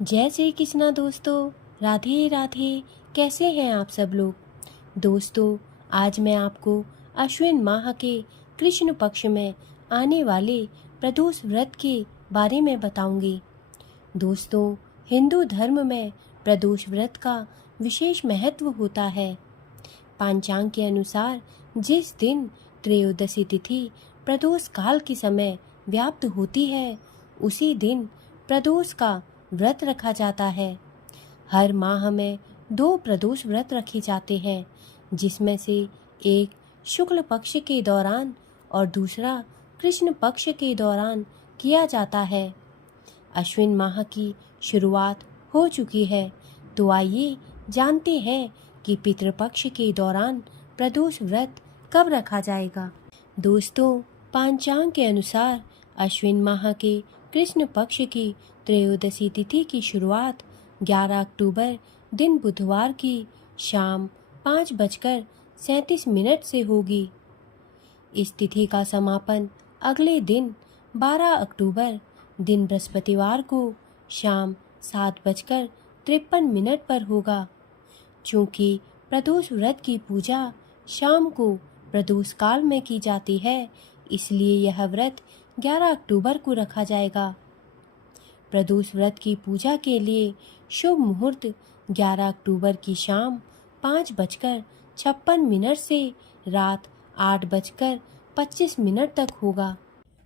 जय श्री कृष्णा दोस्तों। राधे राधे। कैसे हैं आप सब लोग। दोस्तों, आज मैं आपको अश्विन माह के कृष्ण पक्ष में आने वाले प्रदोष व्रत के बारे में बताऊंगी। दोस्तों, हिंदू धर्म में प्रदोष व्रत का विशेष महत्व होता है। पंचांग के अनुसार जिस दिन त्रयोदशी तिथि प्रदोष काल के समय व्याप्त होती है, उसी दिन प्रदोष का व्रत रखा जाता है। हर माह में 2 प्रदोष व्रत रखे जाते हैं, जिसमें से एक शुक्ल पक्ष के दौरान और दूसरा कृष्ण पक्ष के दौरान किया जाता है। अश्विन माह की शुरुआत हो चुकी है, तो आइए जानते हैं कि पितृपक्ष के दौरान प्रदोष व्रत कब रखा जाएगा। दोस्तों, पंचांग के अनुसार अश्विन माह के कृष्ण पक्ष की त्रयोदशी तिथि की शुरुआत 11 अक्टूबर दिन बुधवार की शाम 5:37 से होगी। इस तिथि का समापन अगले दिन 12 अक्टूबर दिन बृहस्पतिवार को शाम 7:53 पर होगा। चूँकि प्रदोष व्रत की पूजा शाम को प्रदोष काल में की जाती है, इसलिए यह व्रत 11 अक्टूबर को रखा जाएगा। प्रदोष व्रत की पूजा के लिए शुभ मुहूर्त 11 अक्टूबर की शाम 5:56 से रात 8:25 तक होगा।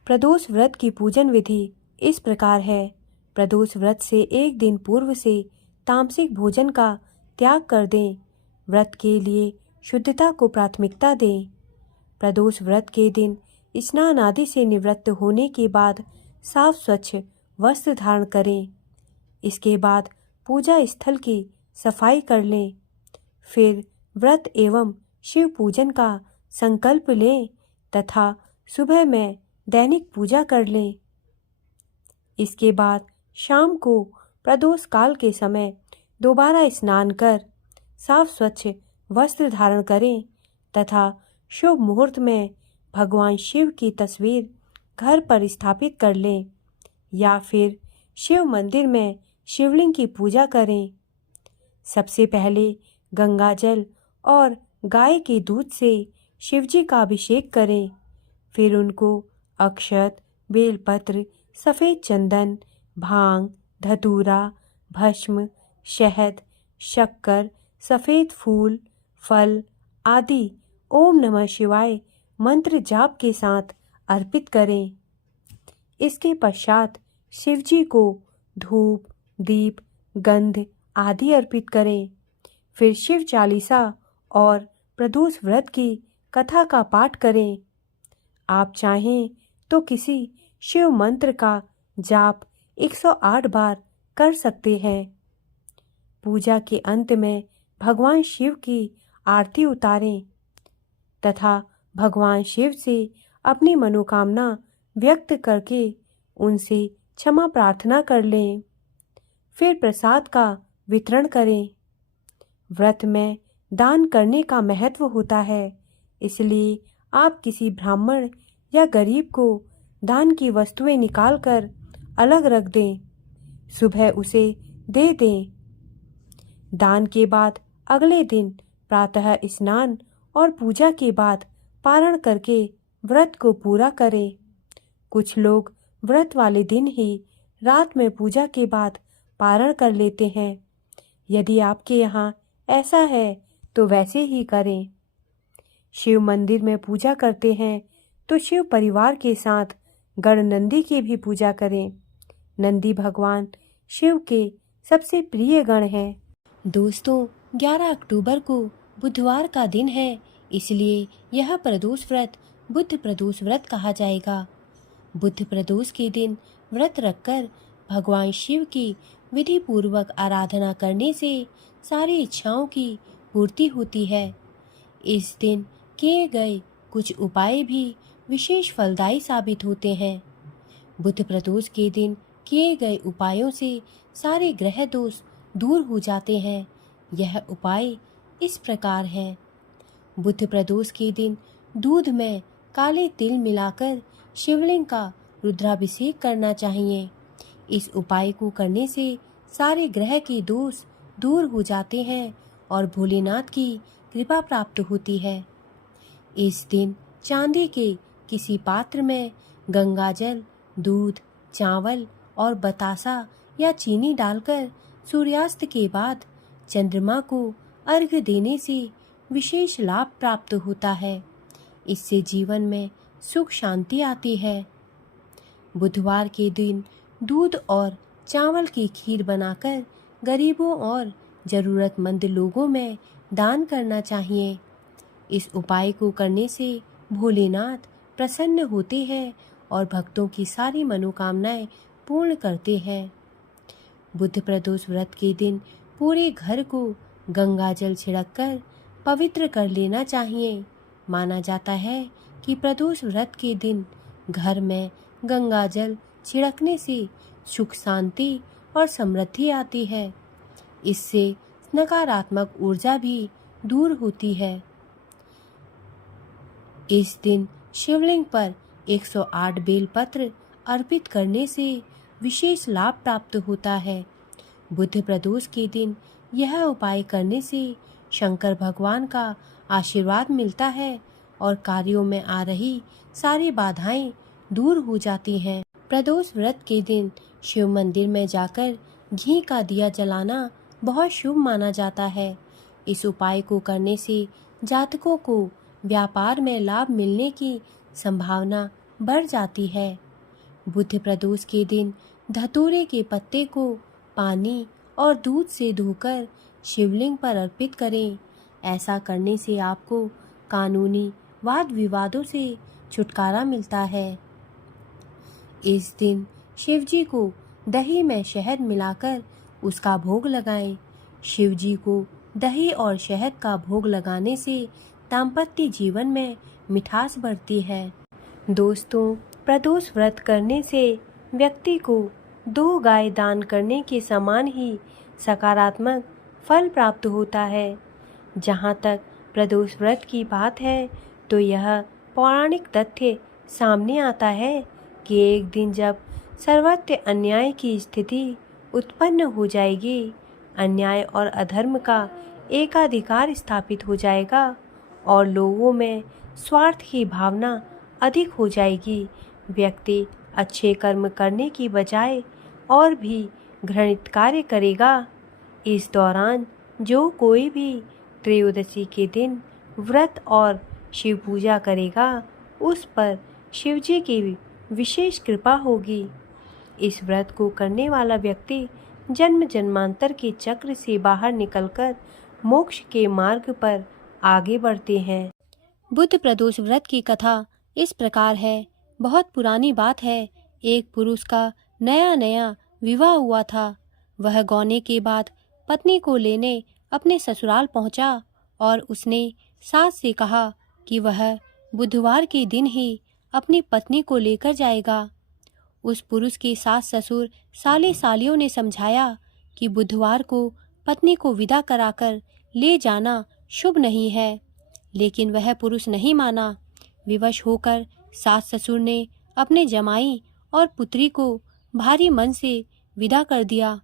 प्रदोष व्रत की पूजन विधि इस प्रकार है। प्रदोष व्रत से एक दिन पूर्व से तामसिक भोजन का त्याग कर दें। व्रत के लिए शुद्धता को प्राथमिकता दें। प्रदोष व्रत के दिन स्नान आदि से निवृत्त होने के बाद साफ स्वच्छ वस्त्र धारण करें। इसके बाद पूजा स्थल की सफाई कर लें। फिर व्रत एवं शिव पूजन का संकल्प लें तथा सुबह में दैनिक पूजा कर लें। इसके बाद शाम को प्रदोष काल के समय दोबारा स्नान कर साफ स्वच्छ वस्त्र धारण करें तथा शुभ मुहूर्त में भगवान शिव की तस्वीर घर पर स्थापित कर लें या फिर शिव मंदिर में शिवलिंग की पूजा करें। सबसे पहले गंगा जल और गाय के दूध से शिवजी का अभिषेक करें। फिर उनको अक्षत, बेलपत्र, सफ़ेद चंदन, भांग, धतूरा, भस्म, शहद, शक्कर, सफ़ेद फूल, फल आदि ओम नमः शिवाय मंत्र जाप के साथ अर्पित करें। इसके पश्चात शिवजी को धूप, दीप, गंध आदि अर्पित करें। फिर शिव चालीसा और प्रदोष व्रत की कथा का पाठ करें। आप चाहें तो किसी शिव मंत्र का जाप 108 बार कर सकते हैं। पूजा के अंत में भगवान शिव की आरती उतारें तथा भगवान शिव से अपनी मनोकामना व्यक्त करके उनसे क्षमा प्रार्थना कर लें। फिर प्रसाद का वितरण करें। व्रत में दान करने का महत्व होता है, इसलिए आप किसी ब्राह्मण या गरीब को दान की वस्तुएं निकालकर अलग रख दें। सुबह उसे दे दें। दान के बाद अगले दिन प्रातः स्नान और पूजा के बाद पारण करके व्रत को पूरा करें। कुछ लोग व्रत वाले दिन ही रात में पूजा के बाद पारण कर लेते हैं। यदि आपके यहाँ ऐसा है तो वैसे ही करें। शिव मंदिर में पूजा करते हैं तो शिव परिवार के साथ गणनंदी की भी पूजा करें। नंदी भगवान शिव के सबसे प्रिय गण हैं। दोस्तों, 11 अक्टूबर को बुधवार का दिन है, इसलिए यह प्रदोष व्रत बुध प्रदोष व्रत कहा जाएगा। बुध प्रदोष के दिन व्रत रखकर भगवान शिव की विधि पूर्वक आराधना करने से सारी इच्छाओं की पूर्ति होती है। इस दिन किए गए कुछ उपाय भी विशेष फलदायी साबित होते हैं। बुध प्रदोष के दिन किए गए उपायों से सारे ग्रह दोष दूर हो जाते हैं। यह उपाय इस प्रकार है। बुध प्रदोष के दिन दूध में काले तिल मिलाकर शिवलिंग का रुद्राभिषेक करना चाहिए। इस उपाय को करने से सारे ग्रह के दोष दूर हो जाते हैं और भोलेनाथ की कृपा प्राप्त होती है। इस दिन चांदी के किसी पात्र में गंगाजल, दूध, चावल और बतासा या चीनी डालकर सूर्यास्त के बाद चंद्रमा को अर्घ्य देने से विशेष लाभ प्राप्त होता है। इससे जीवन में सुख शांति आती है। बुधवार के दिन दूध और चावल की खीर बनाकर गरीबों और जरूरतमंद लोगों में दान करना चाहिए। इस उपाय को करने से भोलेनाथ प्रसन्न होते हैं और भक्तों की सारी मनोकामनाएं पूर्ण करते हैं। बुध प्रदोष व्रत के दिन पूरे घर को गंगाजल छिड़ककर पवित्र कर लेना चाहिए। माना जाता है कि प्रदोष व्रत के दिन घर में गंगाजल छिड़कने से सुख शांति और समृद्धि आती है। इससे नकारात्मक ऊर्जा भी दूर होती है। इस दिन शिवलिंग पर 108 बेलपत्र अर्पित करने से विशेष लाभ प्राप्त होता है। बुध प्रदोष के दिन यह उपाय करने से शंकर भगवान का आशीर्वाद मिलता है और कार्यों में आ रही सारी बाधाएं दूर हो जाती हैं। प्रदोष व्रत के दिन शिव मंदिर में जाकर घी का दिया जलाना बहुत शुभ माना जाता है। इस उपाय को करने से जातकों को व्यापार में लाभ मिलने की संभावना बढ़ जाती है। बुध प्रदोष के दिन धतूरे के पत्ते को पानी और दूध से धोकर शिवलिंग पर अर्पित करें। ऐसा करने से आपको कानूनी वाद विवादों से छुटकारा मिलता है। इस दिन शिव जी को दही में शहद मिलाकर उसका भोग लगाएं। शिव जी को दही और शहद का भोग लगाने से दाम्पत्य जीवन में मिठास बढ़ती है। दोस्तों, प्रदोष व्रत करने से व्यक्ति को 2 गाय दान करने के समान ही सकारात्मक फल प्राप्त होता है। जहाँ तक प्रदोष व्रत की बात है तो यह पौराणिक तथ्य सामने आता है कि एक दिन जब सर्वत्र अन्याय की स्थिति उत्पन्न हो जाएगी, अन्याय और अधर्म का एकाधिकार स्थापित हो जाएगा और लोगों में स्वार्थ की भावना अधिक हो जाएगी। व्यक्ति अच्छे कर्म करने की बजाय और भी घृणित कार्य करेगा। इस दौरान जो कोई भी त्रयोदशी के दिन व्रत और शिव पूजा करेगा, उस पर शिवजी की विशेष कृपा होगी। इस व्रत को करने वाला व्यक्ति जन्म जन्मांतर के चक्र से बाहर निकलकर मोक्ष के मार्ग पर आगे बढ़ते हैं। बुध प्रदोष व्रत की कथा इस प्रकार है। बहुत पुरानी बात है। एक पुरुष का नया नया विवाह हुआ था। वह गौने के बाद पत्नी को लेने अपने ससुराल पहुंचा और उसने सास से कहा कि वह बुधवार के दिन ही अपनी पत्नी को लेकर जाएगा। उस पुरुष के सास ससुर साले सालियों ने समझाया कि बुधवार को पत्नी को विदा कराकर ले जाना शुभ नहीं है, लेकिन वह पुरुष नहीं माना। विवश होकर सास ससुर ने अपने जमाई और पुत्री को भारी मन से विदा कर दिया।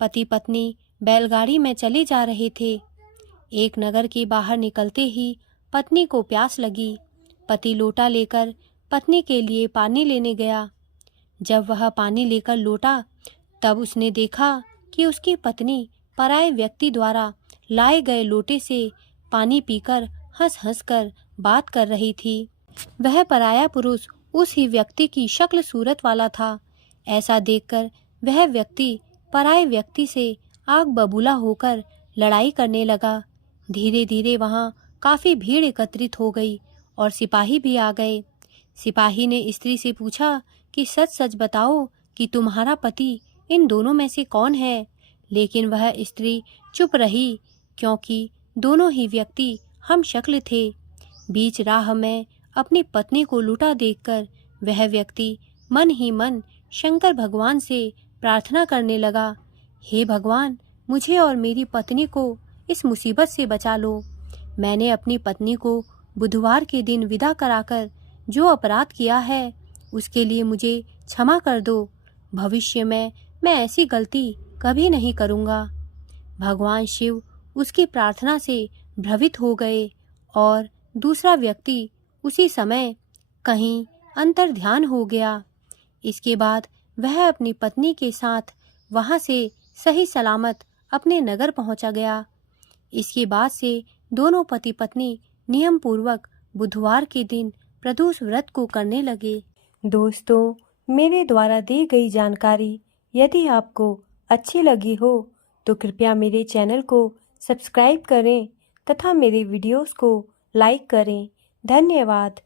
पति पत्नी बैलगाड़ी में चले जा रहे थे। एक नगर के बाहर निकलते ही पत्नी को प्यास लगी। पति लोटा लेकर पत्नी के लिए पानी लेने गया। जब वह पानी लेकर लौटा तब उसने देखा कि उसकी पत्नी पराये व्यक्ति द्वारा लाए गए लोटे से पानी पीकर हंस हंस कर बात कर रही थी। वह पराया पुरुष उस ही व्यक्ति की शक्ल सूरत वाला था। ऐसा देखकर वह व्यक्ति पराये व्यक्ति से आग बबूला होकर लड़ाई करने लगा। धीरे धीरे वहां काफी भीड़ एकत्रित हो गई और सिपाही भी आ गए। सिपाही ने स्त्री से पूछा कि सच सच बताओ कि तुम्हारा पति इन दोनों में से कौन है। लेकिन वह स्त्री चुप रही, क्योंकि दोनों ही व्यक्ति हम शक्ल थे। बीच राह में अपनी पत्नी को लुटा देखकर वह व्यक्ति मन ही मन शंकर भगवान से प्रार्थना करने लगा, हे भगवान, मुझे और मेरी पत्नी को इस मुसीबत से बचा लो। मैंने अपनी पत्नी को बुधवार के दिन विदा कराकर जो अपराध किया है उसके लिए मुझे क्षमा कर दो। भविष्य में मैं ऐसी गलती कभी नहीं करूँगा। भगवान शिव उसकी प्रार्थना से भ्रमित हो गए और दूसरा व्यक्ति उसी समय कहीं अंतर्ध्यान हो गया। इसके बाद वह अपनी पत्नी के साथ वहां से सही सलामत अपने नगर पहुंचा गया। इसके बाद से दोनों पति पत्नी नियम पूर्वक बुधवार के दिन प्रदोष व्रत को करने लगे। दोस्तों, मेरे द्वारा दी गई जानकारी यदि आपको अच्छी लगी हो तो कृपया मेरे चैनल को सब्सक्राइब करें तथा मेरे वीडियोस को लाइक करें। धन्यवाद।